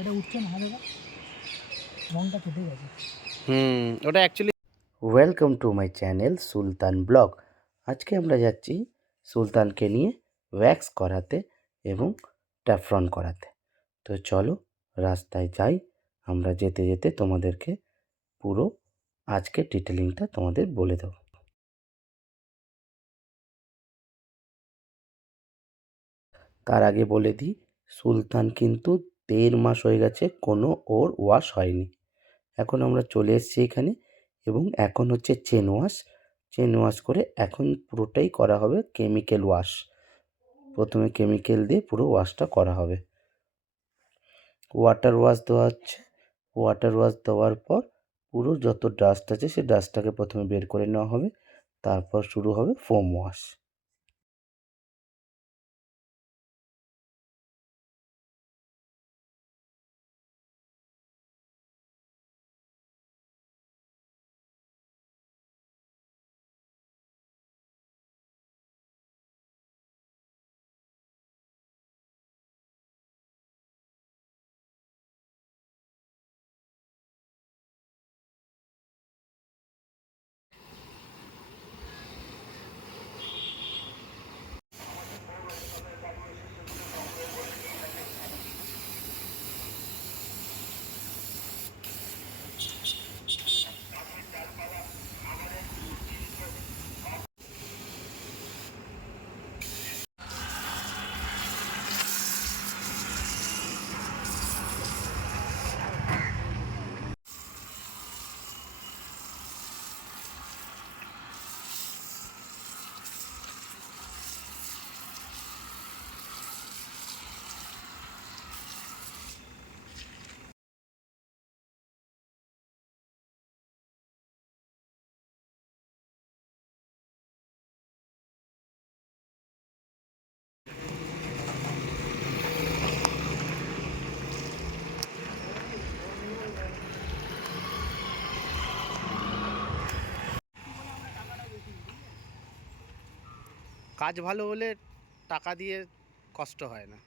এটা উঠছে না, দেখো রংটা কেটে গেছে। ওটা actually. Welcome to my channel Sultan blog. আজকে আমরা যাচ্ছি সুলতানকে নিয়ে ওয়্যাক্স করাতে এবং ট্যাফরন করাতে। তো চলো রাস্তায় যাই। আমরা যেতে যেতে তোমাদেরকে পুরো আজকে ডিটেলিংটা তোমাদের বলে দেবো। তার আগে বলে দিই, সুলতান কিন্তু 1.5 মাস হয়ে গেছে কোনো ওর ওয়াশ হয়নি। এখন আমরা চলে এসেছি এখানে এবং এখন হচ্ছে চেন ওয়াশ করে এখন পুরোটাই করা হবে কেমিক্যাল ওয়াশ। প্রথমে কেমিক্যাল দিয়ে পুরো ওয়াশটা করা হবে। ওয়াটার ওয়াশ দেওয়া হচ্ছে। ওয়াটার ওয়াশ দেওয়ার পর পুরো যত ডাস্ট আছে সেই ডাস্টটাকে প্রথমে বের করে নেওয়া হবে, তারপর শুরু হবে ফোম ওয়াশ। কাজ ভালো হলে টাকা দিয়ে কষ্ট হয় না।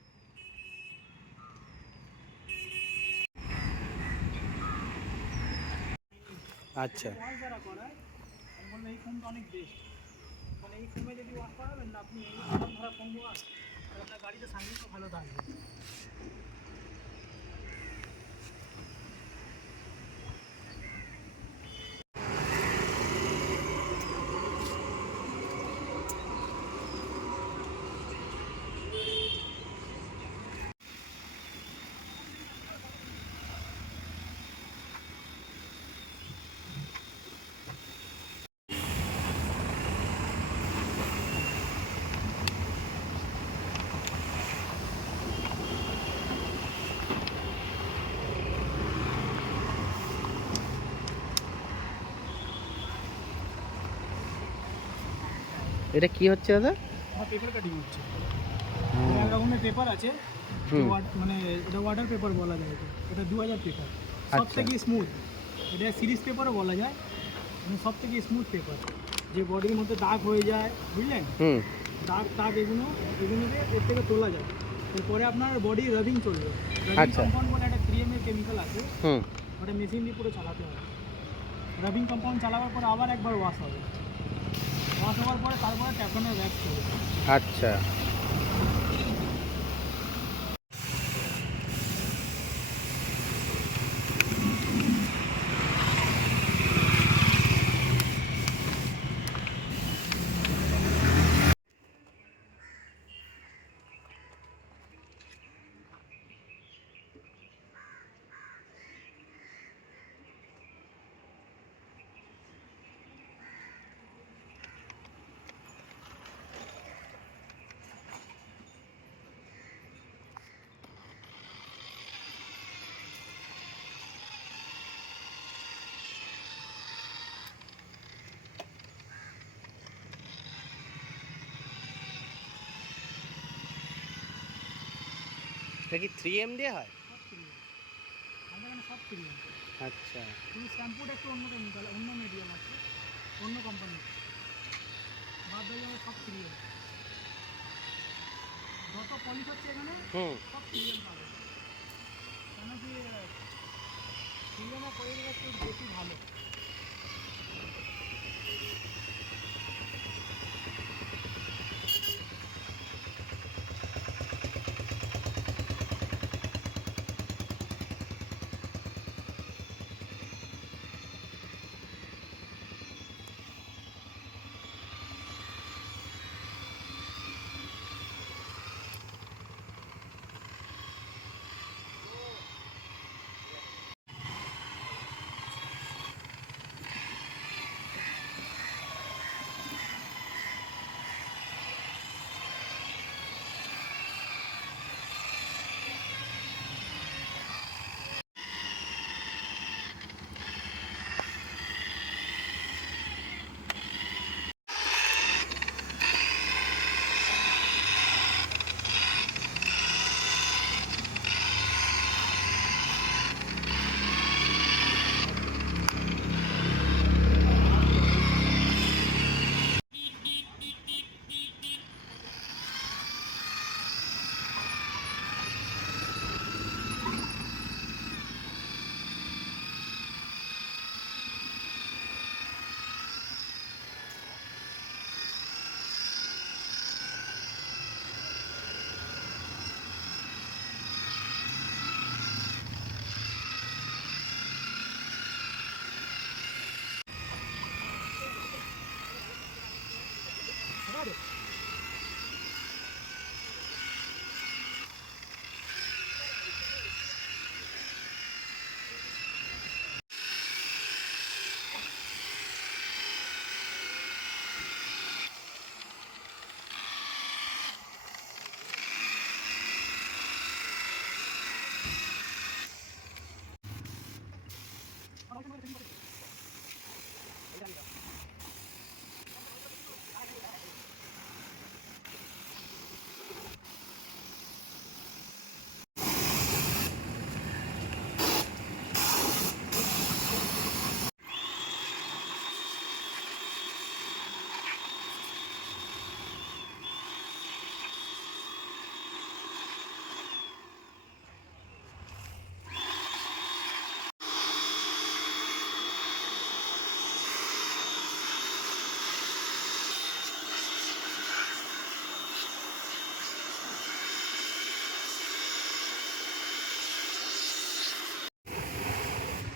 আচ্ছা, ওয়াশ যারা করায় আমি বললাম এই ফোনটা অনেক বেস্ট, মানে এই ফোমে যদি ওয়াশ করাবেন না আপনি, এই প্রথম ধরা ফোম ওয়াশ, তাহলে আপনার গাড়িতে সার্ভিসও ভালো থাকবে। এটা কি হচ্ছে দাদা? আমার পেপার কাটিং হচ্ছে। এক রকমের পেপার আছে, মানে এটা ওয়াটার পেপার বলা যায়। এটা 2000 পেপার, সব থেকে স্মুথ। এটা সিরিজ পেপারও বলা যায়, মানে সব থেকে স্মুথ পেপার। যে বডির মধ্যে দাগ হয়ে যায়, বুঝলেন, দাগ এগুলোকে এর থেকে তোলা যায়। এরপরে আপনার বডি রাবিং চলবে। রাবিং কম্পাউন্ড বলে একটা 3M এর কেমিক্যাল আছে, ওটা মেশিন দিয়ে পুরো চালাতে হবে। রাবিং কম্পাউন্ড চালাবার পরে আবার একবার ওয়াশ হবে। ওয়াশ হওয়ার পরে তারপরে ট্যাফরনের ওয়্যাক্স চলবে। আচ্ছা, এটা কি 3M দিয়ে হয়? সব ক্রিম, আমাদের এখানে সব ক্রিম। আচ্ছা, কিন্তু শ্যাম্পুটা একটু অন্য কেমিক্যাল, অন্য মিডিয়াম আছে, অন্য কোম্পানি। বাদ দিয়ে যাবে সব ক্রিম। যত পলিশ হচ্ছে এখানে সব ক্রিম পাবে। কেন কি হয়ে গেলে একটু বেশি ভালো।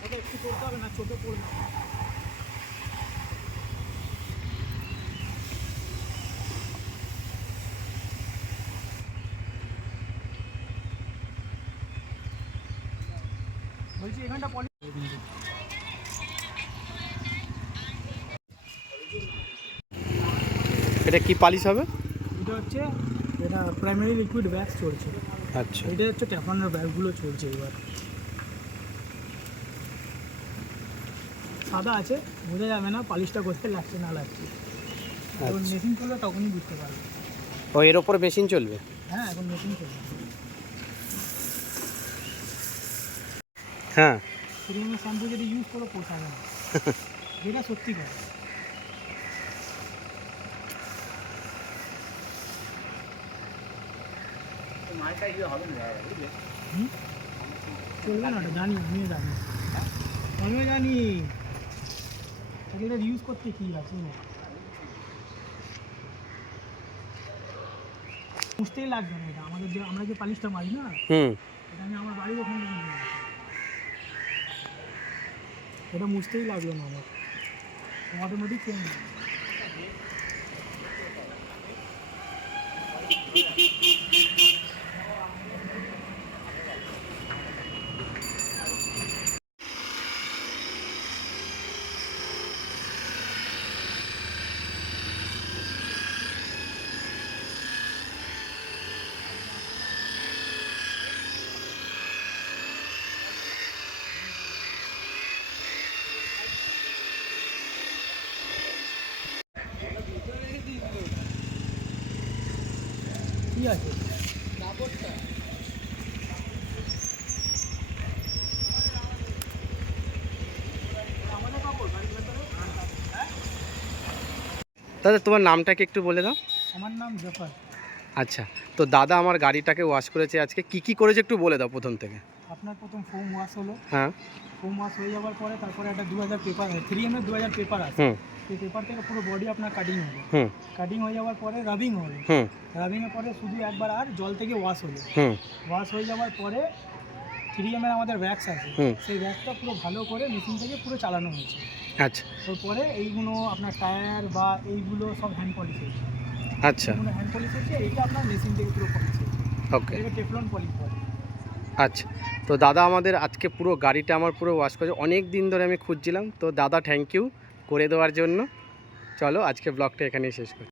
ওটা একটু করতে হবে না, ছোটো করবে। বলছি এখানটা পলি এটা কি পালিশ হবে? এটা হচ্ছে, এটা প্রাইমারি লিকুইড ব্যাগস চলছে। আচ্ছা, এটা হচ্ছে ট্যাফলনের ব্যাগগুলো চলছে এবার। সাদা আছে, বোঝা যাবে না পালিশটা কোথায় লাগছে না লাগছে। যখন আচ্ছা। মেশিন চলবে তখনই বুঝতে পারবে। ও এর ওপর মেশিন চলবে? হ্যাঁ, এখন মেশিন চলবে। হ্যাঁ। ক্রিমের শ্যাম্পু যদি ইউজ করো পোষাবে না, যেটা সত্যি কথা। হুম? চলবে না, ওটা জানি, আমিও জানি, আমিও জানি এটা ইউজ করতে কী আছে। মুছতেই লাগবে না, এটা আমাদের যে আমরা যে পালিশটা মারি না, এটা আমি আমার বাড়ির ওখানে থেকে নিয়ে আসি। এটা মুছতেই লাগলো না আমার, অটোমেটিক চেঞ্জ। কি আছে কাপড়টা? আমাদের কাপড় বাড়ির ভেতরে। দাদা তোমার নামটাকে একটু বলে দাও। আমার নাম জফর। আচ্ছা, তো দাদা আমার গাড়িটাকে ওয়াশ করেছে আজকে, কি কি করেছে একটু বলে দাও প্রথম থেকে। আপনার প্রথম ফোম ওয়াশ হলো, হ্যাঁ ফোম ওয়াশ হয়ে যাওয়ার পরে তারপরে একটা 2000 পেপার 3M এর 2000 পেপার আছে, হুম সেই পেপার থেকে পুরো বডি আপনার কাটিং হলো, হুম কাটিং হয়ে যাওয়ার পরে রাবিং হলো, হুম রাবিংয়ের পরে শুধু একবার আর জল থেকে ওয়াশ হলো, হুম ওয়াশ হয়ে যাওয়ার পরে 3M এর আমাদের ভ্যাক্স আছে, হুম সেই ভ্যাক্সটা পুরো ভালো করে মেশিন থেকে পুরো চালানো হয়েছে। আচ্ছা তারপরে এইগুলো আপনার টায়ার বা এইগুলো সব হ্যান্ড পলিশ হয়েছে, আচ্ছা এইগুলো হ্যান্ড পলিশ হয়েছে, এইটা আপনার মেশিন থেকে পুরো পলিশ হয়েছে, ওকে এটাকে টেফলন পলিশ বলে। আচ্ছা, তো দাদা আমাদের আজকে পুরো গাড়িটা আমার পুরো ওয়াশ করেছে, অনেক দিন ধরে আমি খুঁজছিলাম, তো দাদা থ্যাংক ইউ করে দেওয়ার জন্য। চলো আজকে ব্লগটা এখানেই শেষ করি।